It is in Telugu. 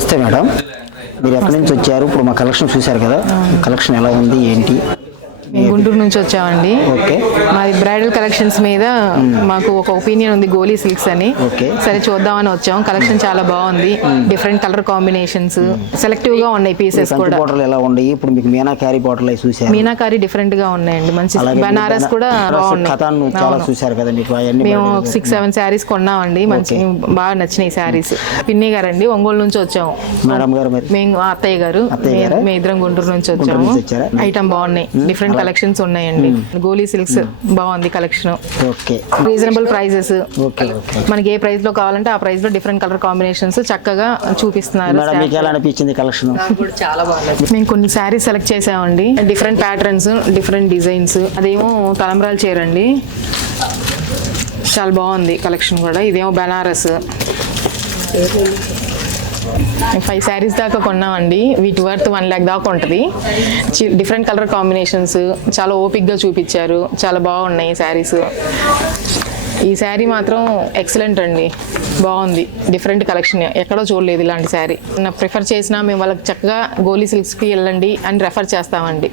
నమస్తే మేడం, మీరు ఎక్కడి నుంచి వచ్చారు? ఇప్పుడు మా కలెక్షన్ చూశారు కదా, కలెక్షన్ ఎలా ఉంది ఏంటి? మేము గుంటూరు నుంచి వచ్చామండి. ఓకే. మాది బ్రైడల్ కలెక్షన్స్ మీద మాకు ఒక ఒపీనియన్ ఉంది, గోలీ సిల్క్స్ అని. ఓకే. సరే చూద్దామని వచ్చాం. కలెక్షన్ చాలా బాగుంది, డిఫరెంట్ కలర్ కాంబినేషన్స్, సెలెక్టివ్ గా ఉన్నాయి పీసెస్ కూడా. బార్డర్లు ఎలా ఉన్నాయి? ఇప్పుడు మీకు మీనాకారి బార్డర్లు చూశారు. మీనాకారి డిఫరెంట్ గా ఉన్నాయండి, మంచి బనారస్ కూడా బాగున్నాయి. చాలా చూశారు కదా, మీకు అవన్నీ మేము 6-7 శారీస్ కొన్నామండి, మంచి బాగా నచ్చినాయి శారీస్. పిన్ని గారండి, ఒంగోలు నుంచి వచ్చాము. మేడం గారు మేము అత్తయ్య గారు, మేము ఇద్దరం గుంటూరు నుంచి వచ్చాము. ఐటమ్ బాగున్నాయి, డిఫరెంట్ కలెక్షన్స్ ఉన్నాయండి. గోలీ సిల్క్స్ బాగుంది collection. Okay. Reasonable prices. Okay. మనకి ఏ ప్రైస్ లో కావాలంటే ఆ ప్రైస్ లో డిఫరెంట్ కలర్ కాంబినేషన్స్ చక్కగా చూపిస్తున్నారు. మీకు ఎలా అనిపించింది కలెక్షన్? చాలా బాగుంది. మేము కొన్ని శారీస్ సెలెక్ట్ చేసామండి, డిఫరెంట్ ప్యాటర్న్స్, డిఫరెంట్ డిజైన్స్. అదేమో తలంబ్రాలు చీర అండి, చాలా బాగుంది కలెక్షన్ కూడా. ఇదేమో బనారస్. 5 శారీస్ దాకా కొన్నామండి, వీటి వర్త్ 1 lakh దాకా ఉంటుంది. డిఫరెంట్ కలర్ కాంబినేషన్స్ చాలా ఓపిక్గా చూపించారు, చాలా బాగున్నాయి శారీస్. ఈ శారీ మాత్రం ఎక్సలెంట్ అండి, బాగుంది. డిఫరెంట్ కలెక్షన్, ఎక్కడో చూడలేదు ఇలాంటి శారీ. ప్రిఫర్ చేసినా మేము వాళ్ళకి చక్కగా గోలీ సిల్క్స్కి వెళ్ళండి అని రెఫర్ చేస్తామండి.